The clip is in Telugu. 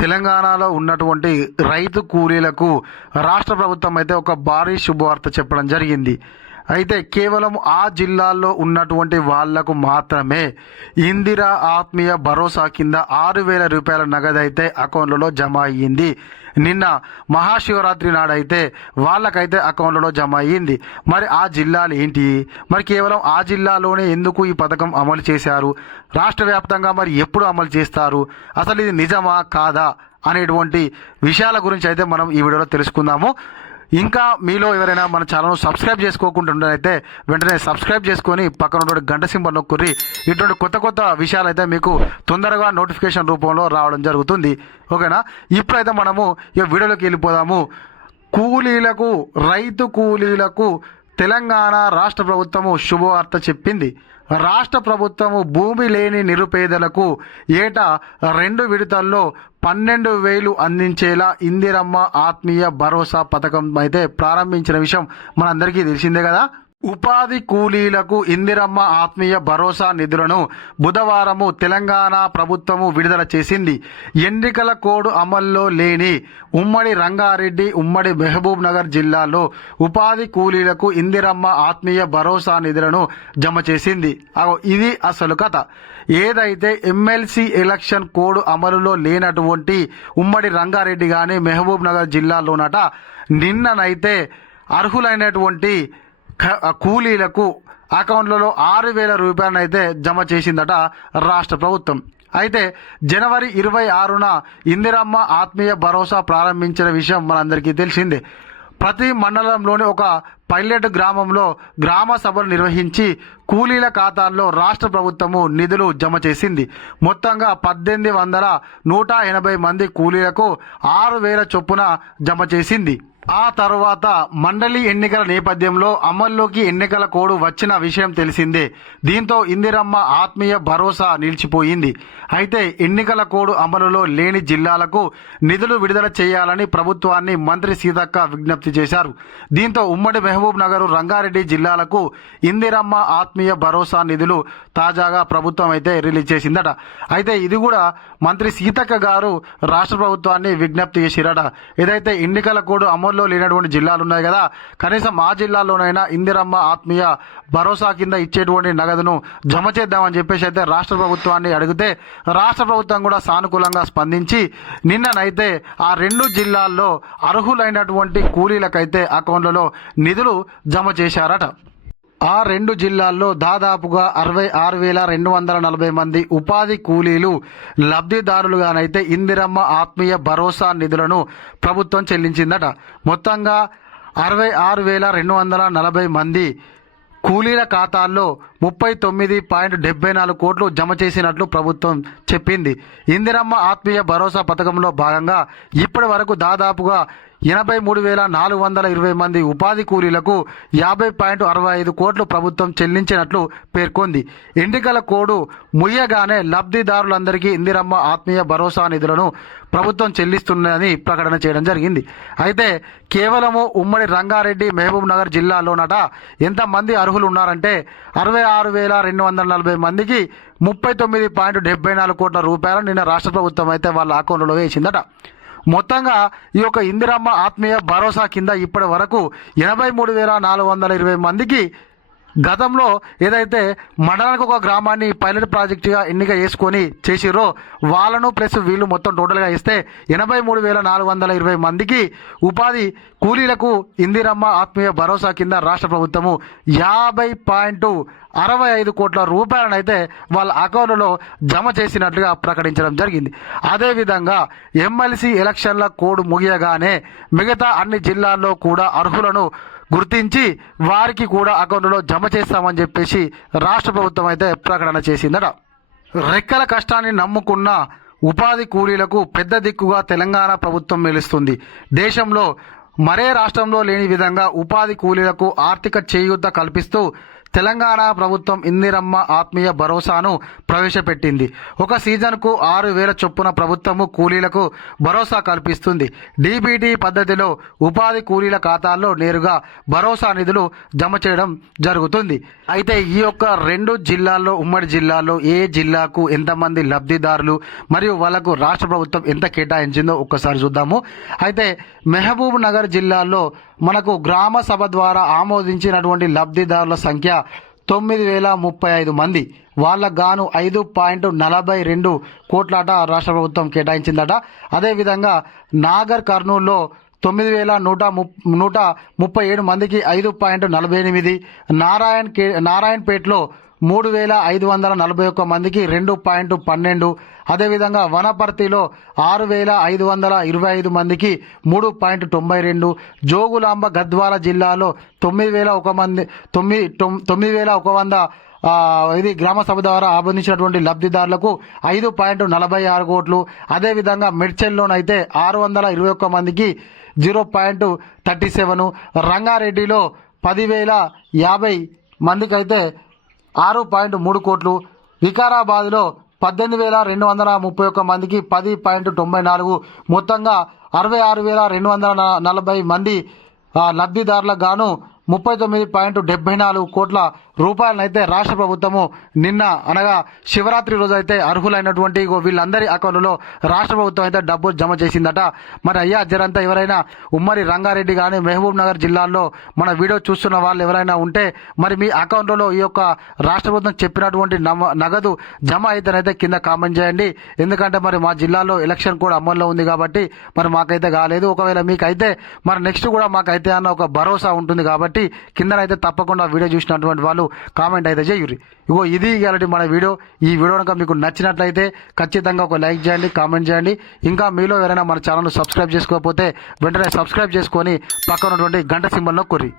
తెలంగాణలో ఉన్నటువంటి రైతు కూలీలకు రాష్ట్ర ప్రభుత్వం అయితే ఒక భారీ శుభవార్త చెప్పడం జరిగింది. అయితే కేవలం ఆ జిల్లాల్లో ఉన్నటువంటి వాళ్ళకు మాత్రమే ఇందిరా ఆత్మీయ భరోసా కింద ఆరు వేల రూపాయల నగదు అయితే అకౌంట్లలో జమ అయ్యింది. నిన్న మహాశివరాత్రి నాడైతే వాళ్ళకైతే అకౌంట్లలో జమ అయ్యింది. మరి ఆ జిల్లాలు ఏంటి? మరి కేవలం ఆ జిల్లాలోనే ఎందుకు ఈ పథకం అమలు చేశారు? రాష్ట్ర వ్యాప్తంగా మరి ఎప్పుడు అమలు చేస్తారు? అసలు ఇది నిజమా? కాదా? అనేటువంటి విషయాల గురించి అయితే మనం ఈ వీడియోలో తెలుసుకుందాము. ఇంకా మీలో ఎవరైనా మన ఛానల్ సబ్స్క్రైబ్ చేసుకోకుండా ఉండనైతే వెంటనే సబ్స్క్రైబ్ చేసుకొని పక్కన ఉన్న గంట సింబల్ నొక్కుర్రి ఇటువంటి కొత్త కొత్త విషయాలు అయితే మీకు తొందరగా నోటిఫికేషన్ రూపంలో రావడం జరుగుతుంది. ఓకేనా? ఇప్పుడైతే మనము ఈ వీడియోలోకి వెళ్ళిపోదాము. కూలీలకు రైతు కూలీలకు తెలంగాణ రాష్ట్ర ప్రభుత్వము శుభవార్త చెప్పింది. రాష్ట్ర ప్రభుత్వము భూమి లేని నిరుపేదలకు ఏటా రెండు విడతల్లో పన్నెండు వేలు అందించేలా ఇందిరమ్మ ఆత్మీయ భరోసా పథకం అయితే ప్రారంభించిన విషయం మనందరికీ తెలిసిందే కదా. ఉపాధి కూలీలకు ఇందిరమ్మ ఆత్మీయ భరోసా నిధులను బుధవారము తెలంగాణ ప్రభుత్వము విడుదల చేసింది. ఎన్నికల కోడ్ అమల్లో లేని ఉమ్మడి రంగారెడ్డి ఉమ్మడి మహబూబ్ నగర్ జిల్లాలో ఉపాధి కూలీలకు ఇందిరమ్మ ఆత్మీయ భరోసా నిధులను జమ చేసింది. ఇది అసలు కథ. ఏదైతే ఎమ్మెల్సీ ఎలక్షన్ కోడ్ అమలులో లేనటువంటి ఉమ్మడి రంగారెడ్డి కానీ మహబూబ్ నగర్ జిల్లాలోనట నిన్ననైతే అర్హులైనటువంటి కూలీలకు అకౌంట్లలో ఆరు వేల రూపాయలనైతే జమ చేసిందట రాష్ట్ర ప్రభుత్వం. అయితే జనవరి ఇరవై ఆరున ఇందిరమ్మ ఆత్మీయ భరోసా ప్రారంభించిన విషయం మనందరికీ తెలిసిందే. ప్రతి మండలంలోని ఒక పైలట్ గ్రామంలో గ్రామ సభలు నిర్వహించి కూలీల ఖాతాల్లో రాష్ట్ర ప్రభుత్వము నిధులు జమ చేసింది. మొత్తంగా పద్దెనిమిది వందల నూట ఎనభై మంది కూలీలకు ఆరు వేల చొప్పున జమ చేసింది. ఆ తరువాత మండలి ఎన్నికల నేపథ్యంలో అమల్లోకి ఎన్నికల కోడ్ వచ్చిన విషయం తెలిసిందే. దీంతో ఇందిరమ్మ ఆత్మీయ భరోసా నిలిచిపోయింది. అయితే ఎన్నికల కోడ్ అమలులో లేని జిల్లాలకు నిధులు విడుదల చేయాలని ప్రభుత్వాన్ని మంత్రి సీతక్క విజ్ఞప్తి చేశారు. దీంతో ఉమ్మడి మహబూబ్ నగర్ రంగారెడ్డి జిల్లాలకు ఇందిరమ్మ ఆత్మీయ భరోసా నిధులు తాజాగా ప్రభుత్వం అయితే రిలీజ్ చేసిందట. అయితే ఇది కూడా మంత్రి సీతక్క గారు రాష్ట్ర ప్రభుత్వాన్ని విజ్ఞప్తి చేసిరట. ఏదైతే ఎన్నికల కోడ్ అమలు అమల్లో లేనటువంటి జిల్లాలు ఉన్నాయి కదా. కనీసం ఆ జిల్లాలోనైనా ఇందిరమ్మ ఆత్మీయ భరోసా కింద ఇచ్చేటువంటి నగదును జమ చేద్దామని చెప్పేసి అయితే రాష్ట్ర ప్రభుత్వాన్ని అడిగితే రాష్ట్ర ప్రభుత్వం కూడా సానుకూలంగా స్పందించి నిన్ననైతే ఆ రెండు జిల్లాల్లో అర్హులైనటువంటి కూలీలకైతే అకౌంట్లలో నిధులు జమ చేశారట. ఆ రెండు జిల్లాల్లో దాదాపుగా అరవై ఆరు వేల రెండు వందల నలభై మంది ఉపాధి కూలీలు లబ్ధిదారులుగానైతే ఇందిరమ్మ ఆత్మీయ భరోసా నిధులను ప్రభుత్వం చెల్లించిందట. మొత్తంగా అరవై ఆరు వేల రెండు వందల నలభై మంది కూలీల ఖాతాల్లో ముప్పై తొమ్మిది పాయింట్ డెబ్బై నాలుగు కోట్లు జమ చేసినట్లు ప్రభుత్వం చెప్పింది. ఇందిరమ్మ ఆత్మీయ భరోసా పథకంలో భాగంగా ఇప్పటి వరకు దాదాపుగా ఎనభై మూడు వేల నాలుగు వందల ఇరవై మంది ఉపాధి కూలీలకు యాభై పాయింట్ అరవై ఐదు కోట్లు ప్రభుత్వం చెల్లించినట్లు పేర్కొంది. ఎన్నికల కోడు ముయ్యగానే లబ్ధిదారులందరికీ ఇందిరమ్మ ఆత్మీయ భరోసా నిధులను ప్రభుత్వం చెల్లిస్తున్నదని ప్రకటన చేయడం జరిగింది. అయితే కేవలము ఉమ్మడి రంగారెడ్డి మహబూబ్ నగర్ జిల్లాలోనట ఎంతమంది అర్హులు ఉన్నారంటే అరవై ఆరు వేల రెండు వందల నలభై మందికి ముప్పై తొమ్మిది పాయింట్ డెబ్బై నాలుగు కోట్ల రూపాయలు నిన్న రాష్ట్ర ప్రభుత్వం అయితే వాళ్ళ అకౌంట్లో వేసిందట. మొత్తంగా ఈ యొక్క ఇందిరమ్మ ఆత్మీయ భరోసా కింద ఇప్పటి వరకు ఎనభై మూడు వేల నాలుగు వందల ఇరవై మందికి గతంలో ఏదైతే మండలానికి ఒక గ్రామాన్ని పైలట్ ప్రాజెక్టుగా ఎన్నిక చేసుకొని చేసిరో వాళ్ళను ప్లస్ వీళ్ళు మొత్తం టోటల్గా ఇస్తే ఎనభై మూడు వేల నాలుగు వందల ఇరవై మందికి ఉపాధి కూలీలకు ఇందిరమ్మ ఆత్మీయ భరోసా కింద రాష్ట్ర ప్రభుత్వము యాభై పాయింట్ అరవై ఐదు కోట్ల రూపాయలను అయితే వాళ్ళ అకౌంట్లో జమ చేసినట్లుగా ప్రకటించడం జరిగింది. అదేవిధంగా ఎమ్మెల్సీ ఎలక్షన్ల కోడ్ ముగియగానే మిగతా అన్ని జిల్లాల్లో కూడా అర్హులను గుర్తించి వారికి కూడా అకౌంట్లో జమ చేస్తామని చెప్పేసి రాష్ట్ర ప్రభుత్వం అయితే ప్రకటన చేసిందట. రెక్కల కష్టాన్ని నమ్ముకున్న ఉపాధి కూలీలకు పెద్ద దిక్కుగా తెలంగాణ ప్రభుత్వం నిలుస్తుంది. దేశంలో మరే రాష్ట్రంలో లేని విధంగా ఉపాధి కూలీలకు ఆర్థిక చేయూత కల్పిస్తూ తెలంగాణ ప్రభుత్వం ఇందిరమ్మ ఆత్మీయ భరోసాను ప్రవేశపెట్టింది. ఒక సీజన్కు ఆరు వేల చొప్పున ప్రభుత్వము కూలీలకు భరోసా కల్పిస్తుంది. డీబీటీ పద్ధతిలో ఉపాధి కూలీల ఖాతాల్లో నేరుగా భరోసా నిధులు జమ చేయడం జరుగుతుంది. అయితే ఈ యొక్క రెండు జిల్లాల్లో ఉమ్మడి జిల్లాలో ఏ జిల్లాకు ఎంతమంది లబ్ధిదారులు మరియు వాళ్ళకు రాష్ట్ర ప్రభుత్వం ఎంత కేటాయించిందో ఒక్కసారి చూద్దాము. అయితే మెహబూబ్ నగర్ జిల్లాలో మనకు గ్రామ సభ ద్వారా ఆమోదించినటువంటి లబ్ధిదారుల సంఖ్య తొమ్మిది వేల ముప్పై ఐదు మంది. వాళ్ళకు గాను ఐదు పాయింట్ నలభై రెండు కోట్లాట రాష్ట్ర ప్రభుత్వం కేటాయించిందట. అదేవిధంగా నాగర్ కర్నూలులో తొమ్మిది వేల నూట ముప్ నూట ముప్పై ఏడు మందికి ఐదు పాయింట్ నలభై ఎనిమిది. నారాయణ్ కే నారాయణపేటలో మూడు వేల ఐదు వందల నలభై ఒక్క మందికి రెండు పాయింట్ పన్నెండు. అదేవిధంగా వనపర్తిలో ఆరు వేల ఐదు వందల ఇరవై ఐదు మందికి మూడు పాయింట్ తొంభై రెండు. జోగులాంబ గద్వాల జిల్లాలో తొమ్మిది వేల ఒక మంది తొమ్మిది తొమ్మిది వేల ఒక వంద ఇది గ్రామ సభ ద్వారా ఆబంధించినటువంటి లబ్ధిదారులకు ఐదు పాయింట్ నలభై ఆరు కోట్లు. అదేవిధంగా మెడ్చెల్లోనైతే ఆరు వందల ఇరవై ఒక్క మందికి జీరో పాయింట్ థర్టీ సెవెన్. రంగారెడ్డిలో పదివేల యాభై మందికైతే ఆరు పాయింట్ మూడు కోట్లు. వికారాబాద్లో పద్దెనిమిది వేల రెండు వందల ముప్పై ఒక్క మందికి పది పాయింట్ తొంభై నాలుగు. మొత్తంగా అరవై ఆరు వేల రెండు వందల నలభై మంది లబ్ధిదారులకు గాను ముప్పై తొమ్మిది పాయింట్ డెబ్బై నాలుగు కోట్ల రూపాయలనైతే రాష్ట్ర ప్రభుత్వము నిన్న అనగా శివరాత్రి రోజు అయితే అర్హులైనటువంటి వీళ్ళందరి అకౌంట్లో రాష్ట్ర ప్రభుత్వం అయితే డబ్బులు జమ చేసిందట. మరి అయ్యా జరంతా ఎవరైనా ఉమ్మడి రంగారెడ్డి కానీ మహబూబ్ నగర్ జిల్లాల్లో మన వీడియో చూస్తున్న వాళ్ళు ఎవరైనా ఉంటే మరి మీ అకౌంట్లో ఈ యొక్క రాష్ట్ర ప్రభుత్వం చెప్పినటువంటి నమ- నగదు జమ అయితేనైతే కింద కామెంట్ చేయండి. ఎందుకంటే మరి మా జిల్లాలో ఎలక్షన్ కూడా అమల్లో ఉంది కాబట్టి మరి మాకైతే కాలేదు. ఒకవేళ మీకైతే మరి నెక్స్ట్ కూడా మాకైతే అన్న ఒక భరోసా ఉంటుంది కాబట్టి కిందనైతే తప్పకుండా వీడియో చూసినటువంటి వాళ్ళు కామెంట్ అయితే చేయుర్రి. ఇగో ఇది ఇలాంటి మన వీడియో. ఈ వీడియో కనుక మీకు నచ్చినట్లయితే ఖచ్చితంగా ఒక లైక్ చేయండి కామెంట్ చేయండి. ఇంకా మీలో ఎవరైనా మన ఛానల్ సబ్స్క్రైబ్ చేసుకోకపోతే వెంటనే సబ్స్క్రైబ్ చేసుకొని పక్కన ఉన్నటువంటి గంట సింబల్ కొర్రి.